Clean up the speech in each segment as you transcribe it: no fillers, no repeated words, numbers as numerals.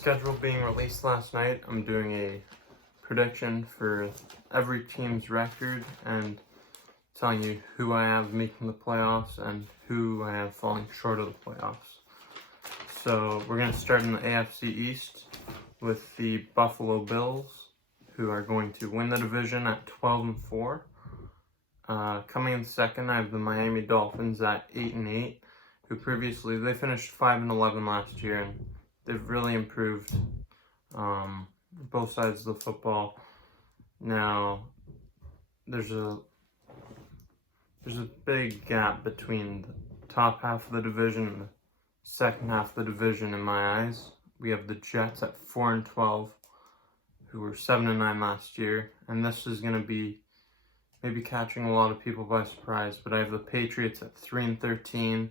schedule being released last night, I'm doing a prediction for every team's record and telling you who I have making the playoffs and who I have falling short of the playoffs. So we're going to start in the AFC East with the Buffalo Bills, who are going to win the division at 12-4. Coming in second, I have the Miami Dolphins at 8-8, who previously they finished 5-11 last year, and they've really improved both sides of the football. Now, there's a big gap between the top half of the division and the second half of the division in my eyes. We have the Jets at 4-12, who were 7-9 last year, and this is going to be maybe catching a lot of people by surprise, but I have the Patriots at 3-13,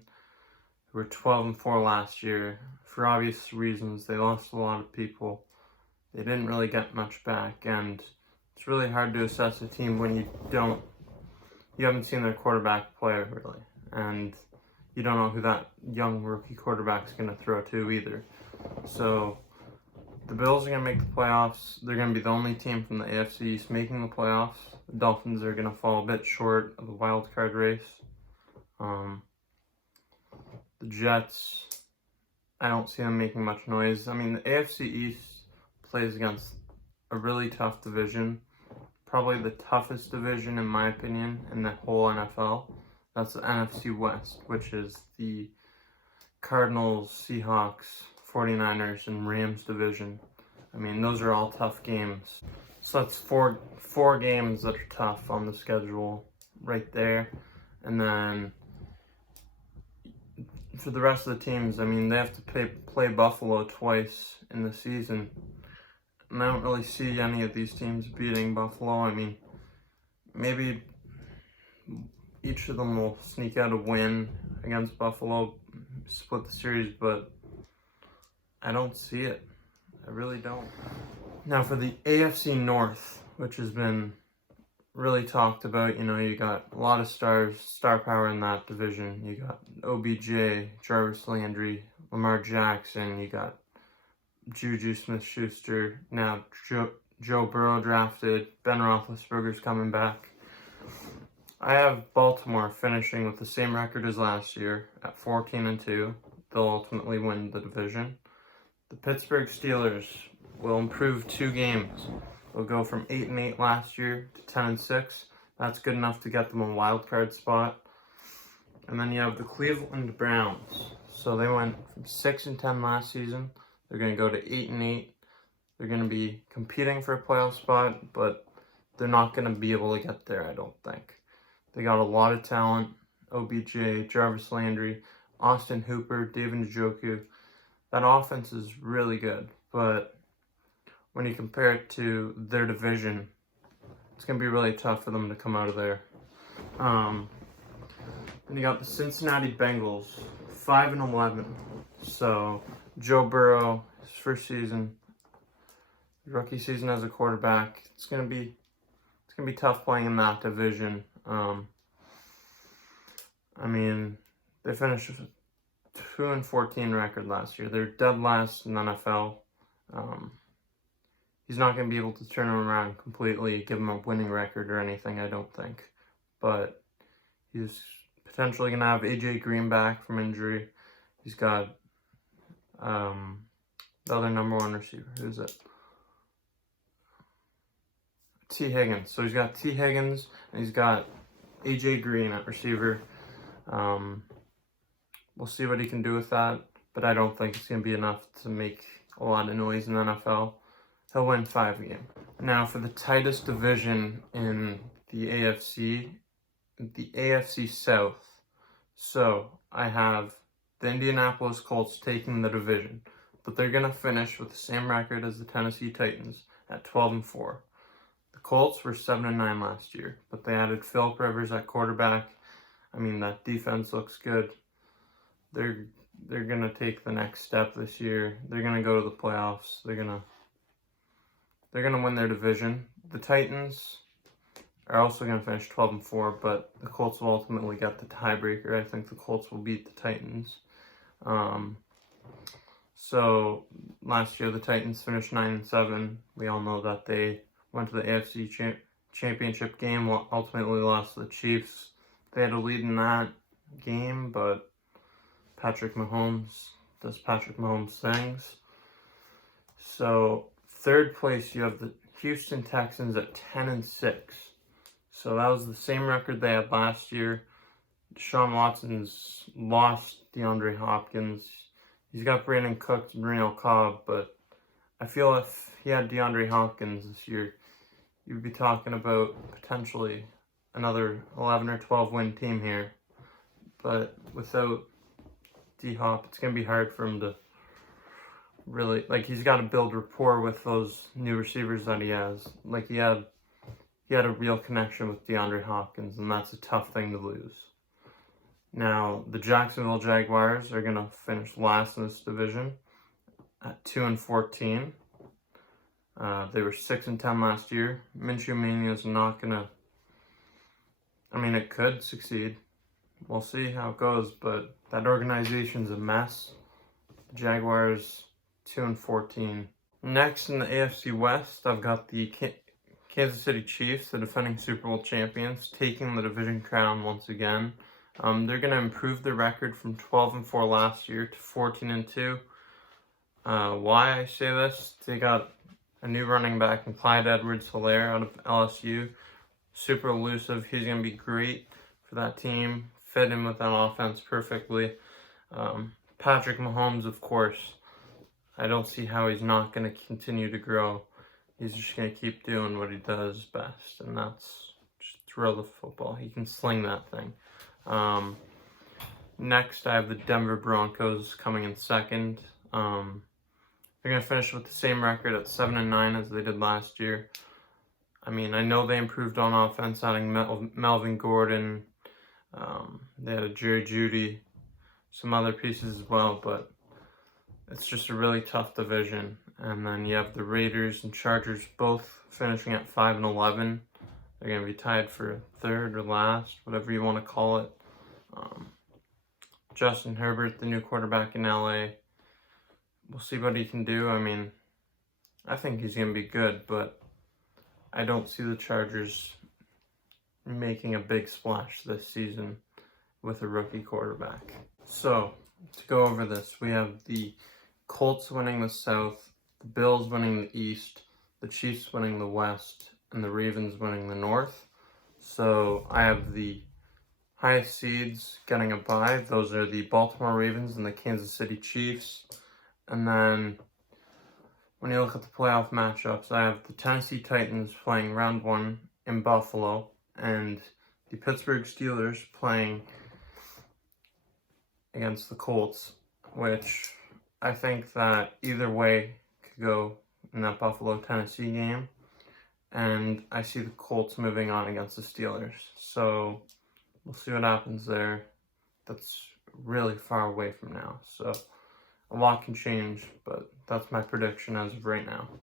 who were 12-4 last year. For obvious reasons, they lost a lot of people. They didn't really get much back, and it's really hard to assess a team when you haven't seen their quarterback play really, and you don't know who that young rookie quarterback's going to throw to either. So the Bills are going to make the playoffs. They're going to be the only team from the AFC East making the playoffs. The Dolphins are going to fall a bit short of the wild card race. The Jets, I don't see them making much noise. I mean, the AFC East plays against a really tough division, probably the toughest division in my opinion in the whole NFL. That's the NFC West, which is the Cardinals, Seahawks, 49ers, and Rams division. I mean, those are all tough games. So that's four games that are tough on the schedule right there. And then for the rest of the teams, I mean, they have to play Buffalo twice in the season. And I don't really see any of these teams beating Buffalo. I mean, maybe each of them will sneak out a win against Buffalo, split the series, but I don't see it. I really don't. Now for the AFC North, which has been really talked about, you got a lot of star power in that division. You got OBJ, Jarvis Landry, Lamar Jackson, you got Juju Smith-Schuster, now Joe Burrow drafted, Ben Roethlisberger's coming back. I have Baltimore finishing with the same record as last year at 14-2. They'll ultimately win the division. The Pittsburgh Steelers will improve 2 games. They'll go from 8-8 last year to 10-6. That's good enough to get them a wild card spot. And then you have the Cleveland Browns. So they went from 6-10 last season. They're going to go to 8-8. They're going to be competing for a playoff spot, but they're not going to be able to get there, I don't think. They got a lot of talent. OBJ, Jarvis Landry, Austin Hooper, David Njoku. That offense is really good, but when you compare it to their division, it's going to be really tough for them to come out of there. Then you got the Cincinnati Bengals, 5-11. So Joe Burrow, his first season, rookie season as a quarterback. It's gonna be tough playing in that division. I mean, they finished with a 2-14 record last year. They're dead last in the NFL. He's not going to be able to turn them around completely, give him a winning record or anything, I don't think. But he's potentially going to have AJ Green back from injury. He's got the other number 1 receiver. Who's it? T. Higgins. So he's got T. Higgins, and he's got AJ Green at receiver. We'll see what he can do with that, but I don't think it's going to be enough to make a lot of noise in the NFL. He'll win 5 games. Now for the tightest division in the AFC South. So I have the Indianapolis Colts taking the division, but they're going to finish with the same record as the Tennessee Titans at 12-4. The Colts were 7-9 last year, but they added Phil Rivers at quarterback. I mean, that defense looks good. They're going to take the next step this year. They're going to go to the playoffs. They're going to win their division. The Titans are also going to finish 12-4, but the Colts will ultimately get the tiebreaker. I think the Colts will beat the Titans. So last year the Titans finished 9-7. We all know that they went to the AFC Championship game, ultimately lost to the Chiefs. They had a lead in that game, but Patrick Mahomes sings. So third place, you have the Houston Texans at 10-6. So that was the same record they had last year. Deshaun Watson's lost DeAndre Hopkins. He's got Brandon Cooks and Randall Cobb, but I feel if he had DeAndre Hopkins this year, you'd be talking about potentially another 11 or 12 win team here. But without D-Hop, it's going to be hard for him to really, he's got to build rapport with those new receivers that he has. He had a real connection with DeAndre Hopkins, and that's a tough thing to lose. Now, the Jacksonville Jaguars are going to finish last in this division at 2-14. They were 6-10 last year. Minshew Mania is not going to, it could succeed. We'll see how it goes, but that organization's a mess. The Jaguars, 2-14. Next in the AFC West, I've got the Kansas City Chiefs, the defending Super Bowl champions, taking the division crown once again. They're going to improve their record from 12-4 last year to 14-2. Why I say this? They got a new running back in Clyde Edwards-Helaire out of LSU. Super elusive. He's going to be great for that team. Fit in with that offense perfectly. Patrick Mahomes, of course. I don't see how he's not going to continue to grow. He's just going to keep doing what he does best, and that's just throw the football. He can sling that thing. Next, I have the Denver Broncos coming in second. They're going to finish with the same record at 7-9 as they did last year. I know they improved on offense, adding Melvin Gordon. They had a Jerry Jeudy, some other pieces as well, but it's just a really tough division. And then you have the Raiders and Chargers both finishing at 5-11. They're going to be tied for third or last, whatever you want to call it. Justin Herbert, the new quarterback in LA. We'll see what he can do. I think he's going to be good, but I don't see the Chargers making a big splash this season with a rookie quarterback. So, to go over this, we have the Colts winning the South, the Bills winning the East, the Chiefs winning the West, and the Ravens winning the North. So, I have the highest seeds getting a bye. Those are the Baltimore Ravens and the Kansas City Chiefs. And then, when you look at the playoff matchups, I have the Tennessee Titans playing round 1 in Buffalo, and the Pittsburgh Steelers playing against the Colts, which I think that either way could go in that Buffalo-Tennessee game. And I see the Colts moving on against the Steelers. So we'll see what happens there. That's really far away from now. So a lot can change, but that's my prediction as of right now.